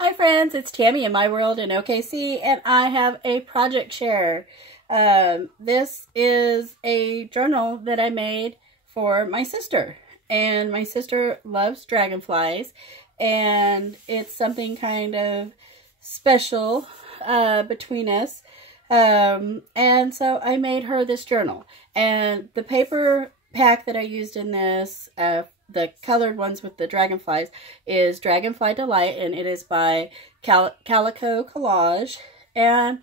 Hi friends, it's Tammy in my world in OKC, and I have a project share. This is a journal that I made for my sister, and my sister loves dragonflies, and it's something kind of special between us. And so I made her this journal, and the paper pack that I used in this, the colored ones with the dragonflies, is Dragonfly Delight, and it is by Calico Collage. And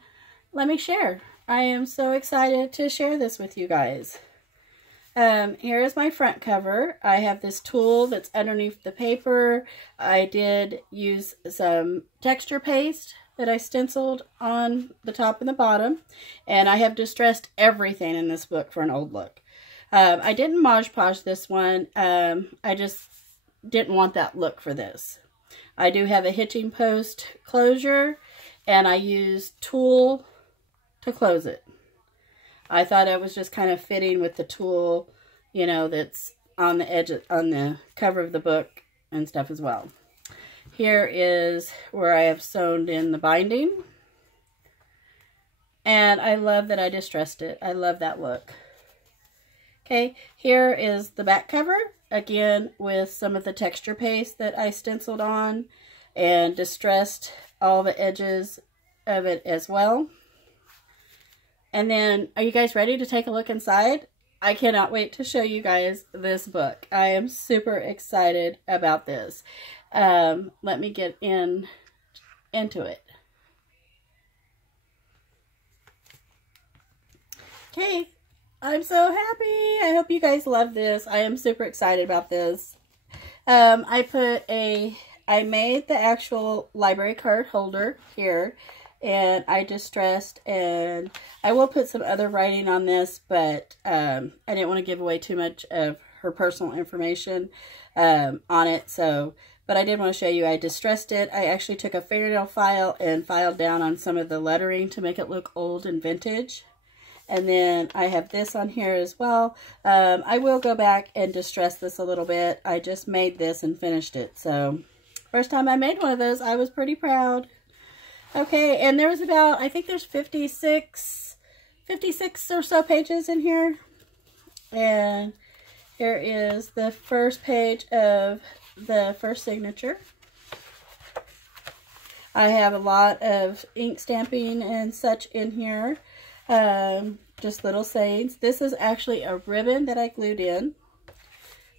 let me share. I am so excited to share this with you guys. Here is my front cover. I have this tulle that's underneath the paper. I did use some texture paste that I stenciled on the top and the bottom, and I have distressed everything in this book for an old look. I didn't Mod Podge this one. I just didn't want that look for this. I do have a hitching post closure, and I used tulle to close it. I thought it was just kind of fitting with the tulle, you know, that's on the edge, on the cover of the book and stuff as well. Here is where I have sewn in the binding. And I love that I distressed it. I love that look. Okay, here is the back cover, again with some of the texture paste that I stenciled on and distressed all the edges of it as well. And then, are you guys ready to take a look inside? I cannot wait to show you guys this book. I am super excited about this. Let me get into it. Okay. I'm so happy. I hope you guys love this. I am super excited about this. I made the actual library card holder here, and I distressed, and I will put some other writing on this, but I didn't want to give away too much of her personal information on it, but I did want to show you I distressed it. I actually took a fingernail file and filed down on some of the lettering to make it look old and vintage. And then I have this on here as well. I will go back and distress this a little bit. I just made this and finished it. So, first time I made one of those, I was pretty proud. Okay, and there was about, I think there's 56 or so pages in here. And here is the first page of the first signature. I have a lot of ink stamping and such in here. Just little sayings. This is actually a ribbon that I glued in.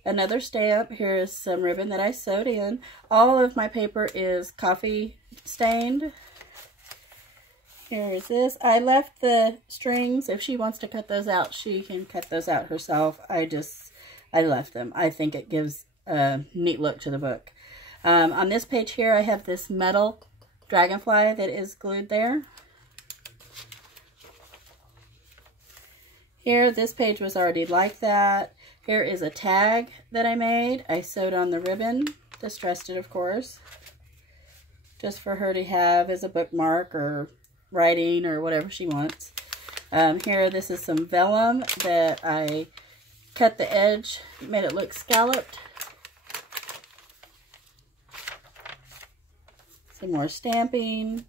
Another stamp. Here's some ribbon that I sewed in. All of my paper is coffee stained. Here is this. I left the strings. If she wants to cut those out, she can cut those out herself. I left them. I think it gives a neat look to the book. On this page here, I have this metal dragonfly that is glued there. Here, this page was already like that. Here is a tag that I made. I sewed on the ribbon, distressed it of course, just for her to have as a bookmark or writing or whatever she wants. Here, this is some vellum that I cut the edge, made it look scalloped. Some more stamping.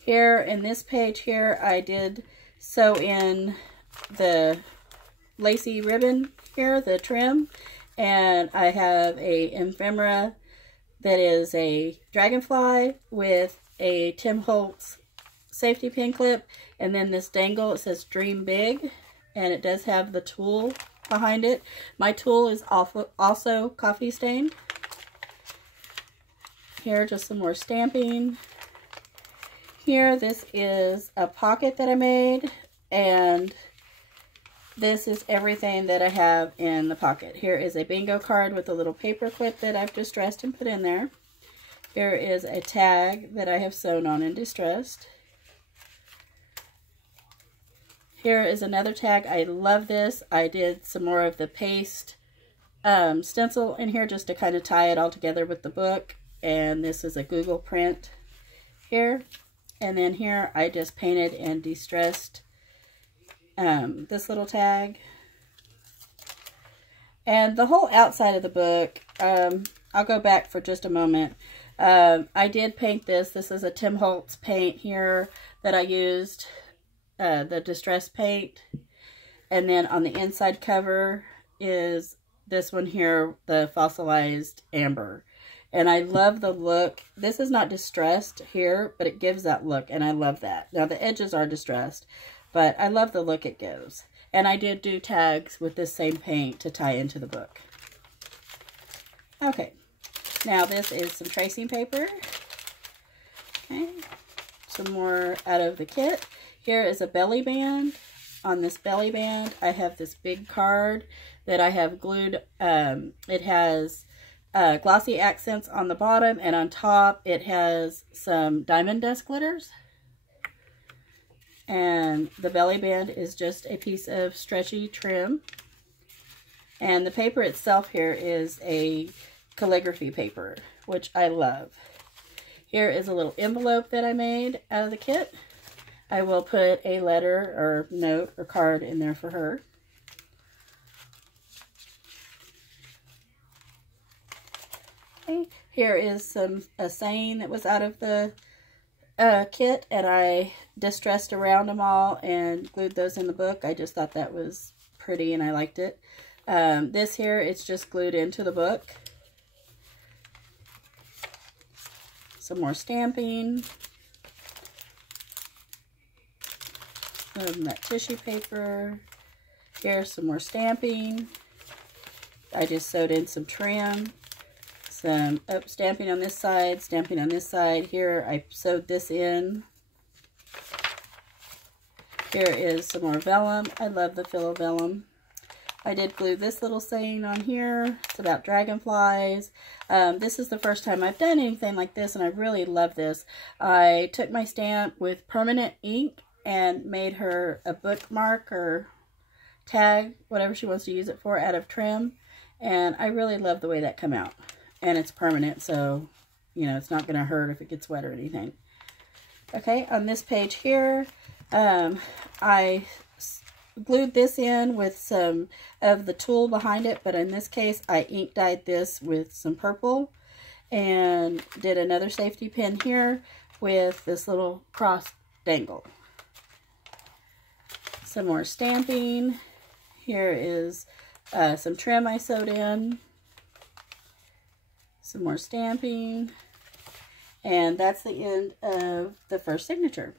Here, in this page here, I did sew in the lacy ribbon here, the trim, and I have a ephemera that is a dragonfly with a Tim Holtz safety pin clip, and then this dangle, it says Dream Big, and it does have the tulle behind it. My tulle is also coffee stained. Here, just some more stamping. Here, this is a pocket that I made, and this is everything that I have in the pocket. Here is a bingo card with a little paper clip that I've distressed and put in there. Here is a tag that I have sewn on and distressed. Here is another tag. I love this. I did some more of the paste stencil in here just to kind of tie it all together with the book. And this is a Google print here. And then here I just painted and distressed this little tag. And the whole outside of the book, I'll go back for just a moment. I did paint this. This is a Tim Holtz paint here that I used, the distress paint. And then on the inside cover is this one here, the fossilized amber. And I love the look. This is not distressed here, but it gives that look, and I love that. Now the edges are distressed, but I love the look it gives. And I did do tags with this same paint to tie into the book. Okay, now this is some tracing paper. Okay, some more out of the kit. Here is a belly band. On this belly band, I have this big card that I have glued. It has glossy accents on the bottom, and on top it has some diamond dust glitters. And the belly band is just a piece of stretchy trim. And the paper itself here is a calligraphy paper, which I love. Here is a little envelope that I made out of the kit. I will put a letter or note or card in there for her. Okay. Here is a saying that was out of the kit, and I distressed around them all and glued those in the book. I just thought that was pretty and I liked it. This here, it's just glued into the book. Some more stamping. That tissue paper. Here's some more stamping. I just sewed in some trim. Some stamping on this side, stamping on this side. Here I sewed this in. Here is some more vellum. I love the feel of vellum. I did glue this little saying on here. It's about dragonflies. This is the first time I've done anything like this, and I really love this. I took my stamp with permanent ink and made her a bookmark or tag, whatever she wants to use it for, out of trim. And I really love the way that came out. And it's permanent, so, you know, it's not going to hurt if it gets wet or anything. Okay, on this page here, I glued this in with some of the tulle behind it, but in this case, I ink dyed this with some purple and did another safety pin here with this little cross dangle. Some more stamping. Here is some trim I sewed in. Some more stamping. And that's the end of the first signature.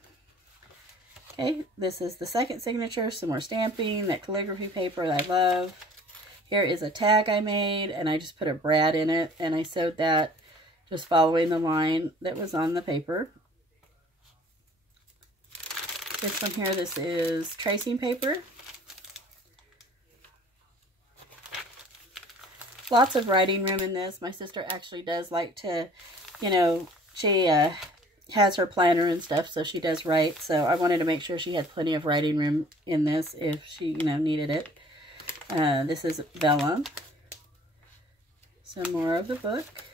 Okay, this is the second signature. Some more stamping, that calligraphy paper that I love. Here is a tag I made, and I just put a brad in it, and I sewed that just following the line that was on the paper. This one here, this is tracing paper. Lots of writing room in this. My sister actually does like to, you know, she has her planner and stuff, so she does write. So I wanted to make sure she had plenty of writing room in this if she, you know, needed it. This is vellum. Some more of the book.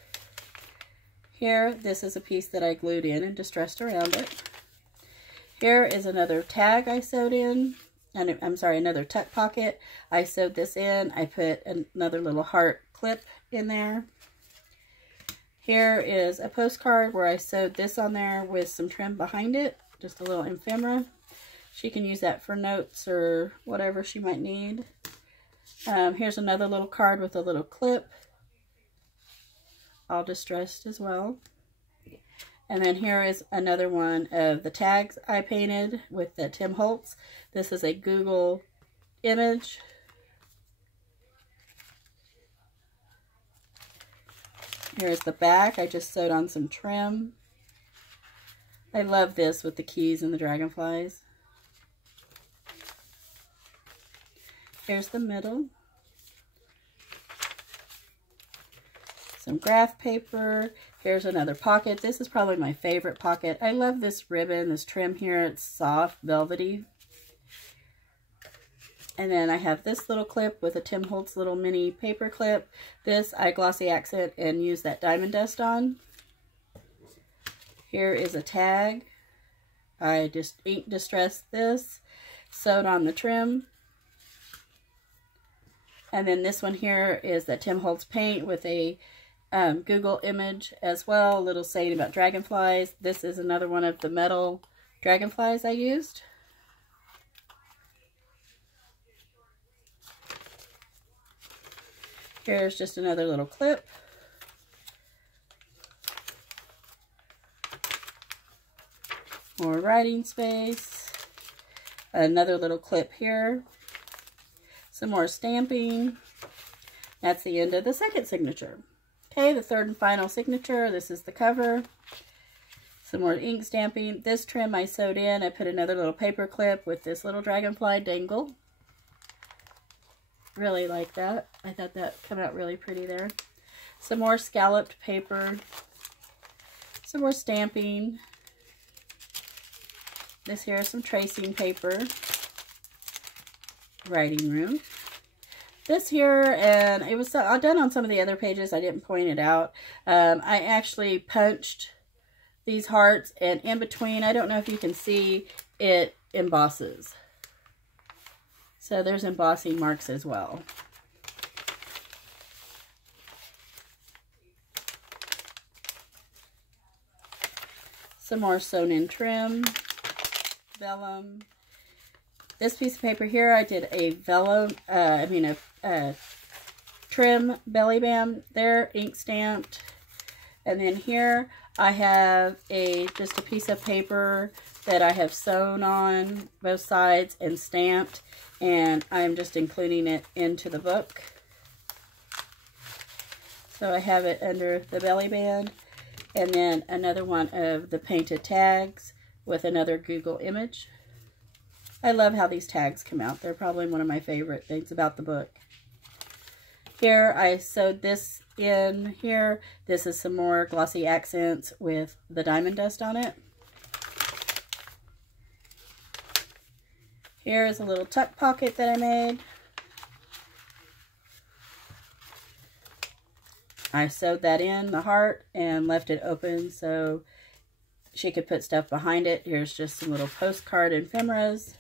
Here, this is a piece that I glued in and distressed around it. Here is another tag I sewed in. And I'm sorry, another tuck pocket. I sewed this in. I put another little heart clip in there. Here is a postcard where I sewed this on there with some trim behind it. Just a little ephemera. She can use that for notes or whatever she might need. Here's another little card with a little clip. All distressed as well. And then here is another one of the tags I painted with the Tim Holtz. This is a Google image. Here's the back. I just sewed on some trim. I love this with the keys and the dragonflies. Here's the middle. Some graph paper. Here's another pocket. This is probably my favorite pocket. I love this ribbon, this trim here. It's soft, velvety. And then I have this little clip with a Tim Holtz little mini paper clip. This I glossy accent and use that diamond dust on. Here is a tag. I just ink distressed this, sewed on the trim. And then this one here is that Tim Holtz paint with a Google image as well, a little saying about dragonflies. This is another one of the metal dragonflies I used. Here's just another little clip. More writing space. Another little clip here. Some more stamping. That's the end of the second signature. Okay, the third and final signature. This is the cover. Some more ink stamping. This trim I sewed in. I put another little paper clip with this little dragonfly dangle. Really like that. I thought that came out really pretty there. Some more scalloped paper. Some more stamping. This here is some tracing paper. Writing room. This here, and it was done on some of the other pages. I didn't point it out. I actually punched these hearts, and in between, I don't know if you can see, it embosses. So there's embossing marks as well. Some more sewn in trim, vellum. This piece of paper here, I did a vellum, a trim belly band there, ink stamped. And then here I have just a piece of paper that I have sewn on both sides and stamped, and I'm just including it into the book. So I have it under the belly band, and then another one of the painted tags with another Google image. I love how these tags come out. They're probably one of my favorite things about the book. Here I sewed this in here. This is some more glossy accents with the diamond dust on it. Here is a little tuck pocket that I made. I sewed that in the heart and left it open so she could put stuff behind it. Here's just some little postcard ephemeras.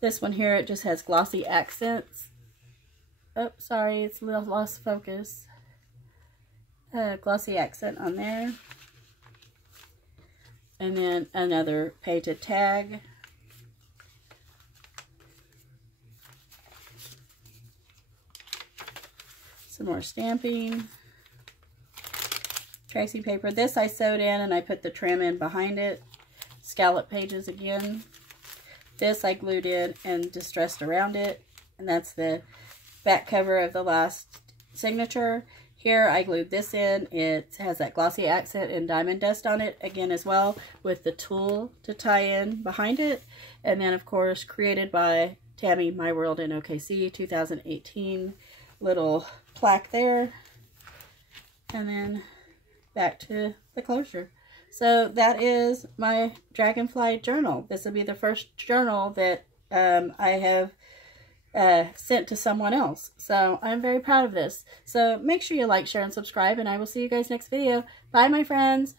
This one here, it just has glossy accents. Oh, sorry, it's a little lost focus. Glossy accent on there. And then another painted tag. Some more stamping. Tracing paper. This I sewed in and I put the trim in behind it. Scallop pages again. This I glued in and distressed around it. And that's the back cover of the last signature. Here I glued this in. It has that glossy accent and diamond dust on it again as well, with the tulle to tie in behind it. And then of course created by Tammy, My World in OKC 2018. Little plaque there. And then back to the closure. So that is my Dragonfly journal. This will be the first journal that I have sent to someone else. So I'm very proud of this. So make sure you like, share, and subscribe, and I will see you guys next video. Bye, my friends.